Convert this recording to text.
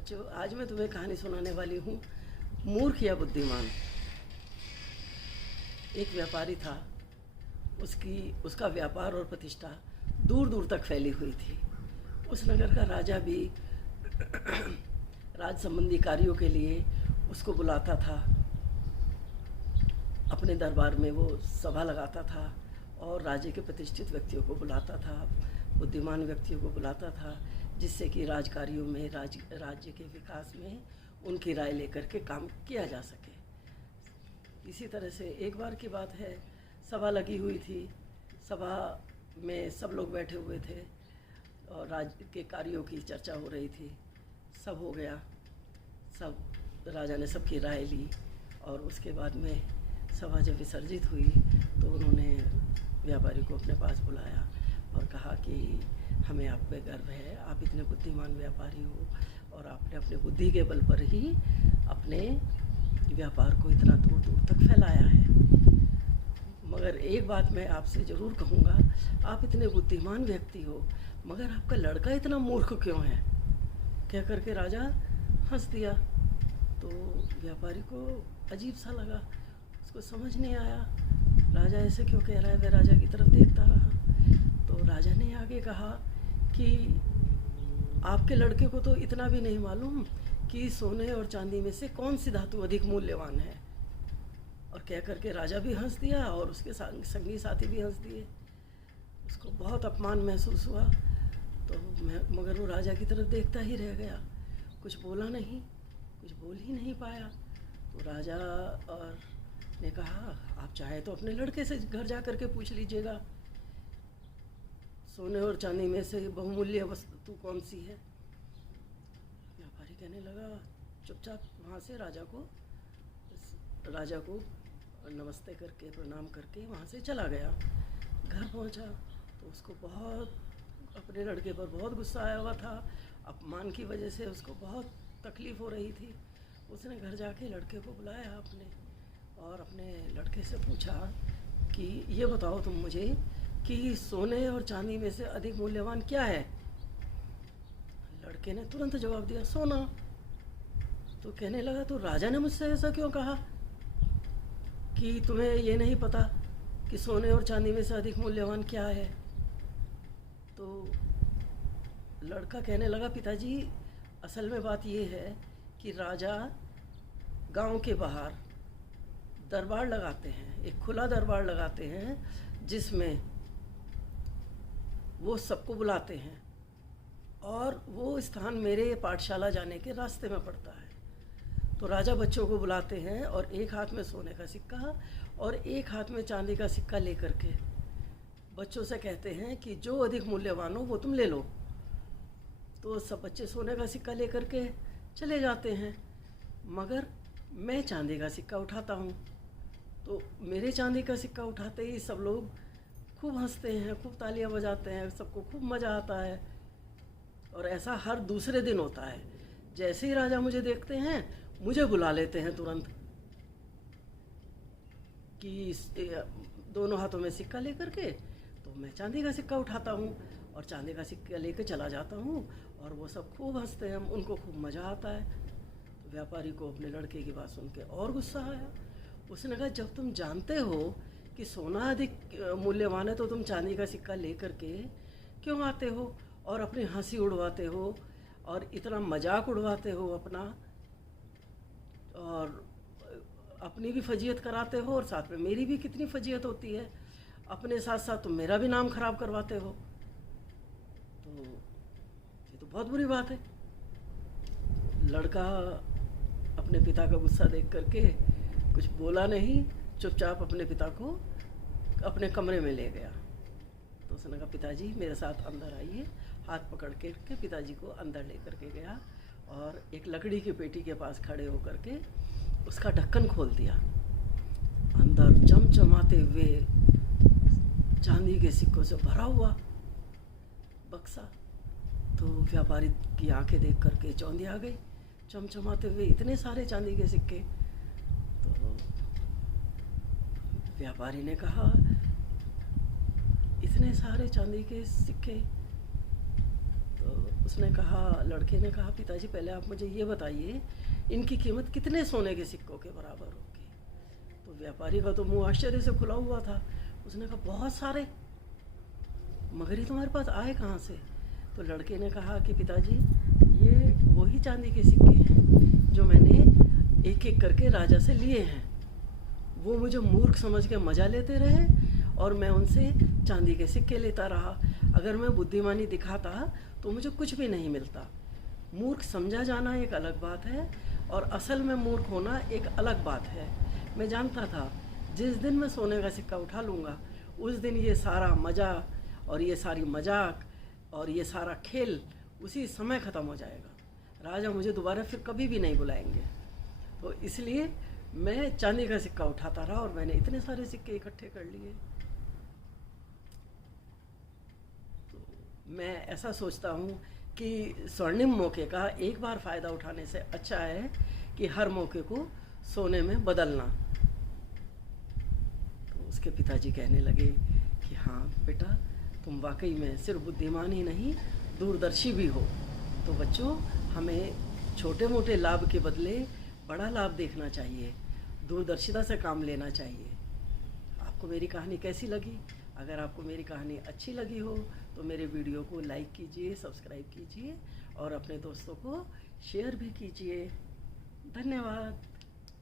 बच्चों, आज मैं तुम्हें कहानी सुनाने वाली हूँ मूर्ख या बुद्धिमान। एक व्यापारी था। उसका व्यापार और प्रतिष्ठा दूर दूर तक फैली हुई थी। उस नगर का राजा भी राज संबंधी कार्यों के लिए उसको बुलाता था। अपने दरबार में वो सभा लगाता था और राज्य के प्रतिष्ठित व्यक्तियों को बुलाता था, बुद्धिमान व्यक्तियों को बुलाता था, जिससे कि राजकार्यों में राज्य के विकास में उनकी राय लेकर के काम किया जा सके। इसी तरह से एक बार की बात है, सभा लगी हुई थी। सभा में सब लोग बैठे हुए थे और राज्य के कार्यों की चर्चा हो रही थी। सब हो गया, सब राजा ने सबकी राय ली और उसके बाद में सभा जब विसर्जित हुई तो उन्होंने व्यापारी को अपने पास बुलाया और कहा कि हमें आप पे गर्व है, आप इतने बुद्धिमान व्यापारी हो और आपने अपने बुद्धि के बल पर ही अपने व्यापार को इतना दूर दूर तक फैलाया है। मगर एक बात मैं आपसे ज़रूर कहूँगा, आप इतने बुद्धिमान व्यक्ति हो मगर आपका लड़का इतना मूर्ख क्यों है? कह करके राजा हंस दिया। तो व्यापारी को अजीब सा लगा, उसको समझ नहीं आया राजा ऐसे क्यों कह रहा है। वह राजा की तरफ देखता रहा तो राजा ने आगे कहा कि आपके लड़के को तो इतना भी नहीं मालूम कि सोने और चांदी में से कौन सी धातु अधिक मूल्यवान है। और कह करके राजा भी हंस दिया और उसके संगी साथी भी हंस दिए। उसको बहुत अपमान महसूस हुआ तो मगर वो राजा की तरफ देखता ही रह गया, कुछ बोला नहीं, कुछ बोल ही नहीं पाया। तो राजा और ने कहा, आप चाहे तो अपने लड़के से घर जा कर के पूछ लीजिएगा, सोने और चांदी में से बहुमूल्य वस्तु कौन सी है। व्यापारी कहने लगा, चुपचाप वहाँ से राजा को नमस्ते करके प्रणाम करके वहाँ से चला गया। घर पहुँचा तो उसको बहुत अपने लड़के पर बहुत गुस्सा आया हुआ था। अपमान की वजह से उसको बहुत तकलीफ़ हो रही थी। उसने घर जाके लड़के को बुलाया अपने और अपने लड़के से पूछा कि ये बताओ तुम मुझे कि सोने और चांदी में से अधिक मूल्यवान क्या है। लड़के ने तुरंत जवाब दिया, सोना। तो कहने लगा, तो राजा ने मुझसे ऐसा क्यों कहा कि तुम्हें ये नहीं पता कि सोने और चांदी में से अधिक मूल्यवान क्या है। तो लड़का कहने लगा, पिताजी असल में बात ये है कि राजा गांव के बाहर दरबार लगाते हैं, एक खुला दरबार लगाते हैं जिसमें वो सबको बुलाते हैं और वो स्थान मेरे पाठशाला जाने के रास्ते में पड़ता है। तो राजा बच्चों को बुलाते हैं और एक हाथ में सोने का सिक्का और एक हाथ में चांदी का सिक्का लेकर के बच्चों से कहते हैं कि जो अधिक मूल्यवान हो वो तुम ले लो। तो सब बच्चे सोने का सिक्का लेकर के चले जाते हैं, मगर मैं चांदी का सिक्का उठाता हूँ। तो मेरे चांदी का सिक्का उठाते ही सब लोग खूब हंसते हैं, खूब तालियां बजाते हैं, सबको खूब मज़ा आता है। और ऐसा हर दूसरे दिन होता है। जैसे ही राजा मुझे देखते हैं मुझे बुला लेते हैं तुरंत कि दोनों हाथों में सिक्का लेकर के तो मैं चांदी का सिक्का उठाता हूँ और चांदी का सिक्का लेकर चला जाता हूँ और वो सब खूब हंसते हैं, उनको खूब मज़ा आता है। तो व्यापारी को अपने लड़के की बात सुन के और गुस्सा आया। उसने कहा, जब तुम जानते हो कि सोना अधिक मूल्यवान है तो तुम चांदी का सिक्का लेकर के क्यों आते हो और अपनी हंसी उड़वाते हो और इतना मजाक उड़वाते हो अपना, और अपनी भी फजीयत कराते हो और साथ में मेरी भी कितनी फजीयत होती है, अपने साथ साथ तुम मेरा भी नाम खराब करवाते हो। तो ये तो बहुत बुरी बात है। लड़का अपने पिता का गुस्सा देख करके कुछ बोला नहीं, चुपचाप अपने पिता को अपने कमरे में ले गया। तो उसने कहा, पिताजी मेरे साथ अंदर आइए। हाथ पकड़ के पिताजी को अंदर ले करके गया और एक लकड़ी की पेटी के पास खड़े होकर के उसका ढक्कन खोल दिया। अंदर चमचमाते हुए चांदी के सिक्कों से भरा हुआ बक्सा। तो व्यापारी की आंखें देख करके चौंधी आ गई, चमचमाते हुए इतने सारे चांदी के सिक्के। तो व्यापारी ने कहा, इतने सारे चांदी के सिक्के? तो उसने कहा, लड़के ने कहा, पिताजी पहले आप मुझे ये बताइए इनकी कीमत कितने सोने के सिक्कों के बराबर होगी। तो व्यापारी का तो मुंह आश्चर्य से खुला हुआ था। उसने कहा बहुत सारे, मगर ये तुम्हारे पास आए कहाँ से? तो लड़के ने कहा कि पिताजी ये वही चांदी के सिक्के हैं जो मैंने एक एक करके राजा से लिए हैं। वो मुझे मूर्ख समझ के मज़ा लेते रहे और मैं उनसे चांदी के सिक्के लेता रहा। अगर मैं बुद्धिमानी दिखाता तो मुझे कुछ भी नहीं मिलता। मूर्ख समझा जाना एक अलग बात है और असल में मूर्ख होना एक अलग बात है। मैं जानता था जिस दिन मैं सोने का सिक्का उठा लूँगा उस दिन ये सारा मज़ा और ये सारी मजाक और ये सारा खेल उसी समय ख़त्म हो जाएगा। राजा मुझे दोबारा फिर कभी भी नहीं बुलाएंगे। तो इसलिए मैं चांदी का सिक्का उठाता रहा और मैंने इतने सारे सिक्के इकट्ठे कर लिए। तो मैं ऐसा सोचता हूँ कि स्वर्णिम मौके का एक बार फ़ायदा उठाने से अच्छा है कि हर मौके को सोने में बदलना। तो उसके पिताजी कहने लगे कि हाँ बेटा, तुम वाकई में सिर्फ बुद्धिमान ही नहीं दूरदर्शी भी हो। तो बच्चों, हमें छोटे मोटे लाभ के बदले बड़ा लाभ देखना चाहिए, दूरदर्शिता से काम लेना चाहिए। आपको मेरी कहानी कैसी लगी? अगर आपको मेरी कहानी अच्छी लगी हो तो मेरे वीडियो को लाइक कीजिए, सब्सक्राइब कीजिए और अपने दोस्तों को शेयर भी कीजिए। धन्यवाद।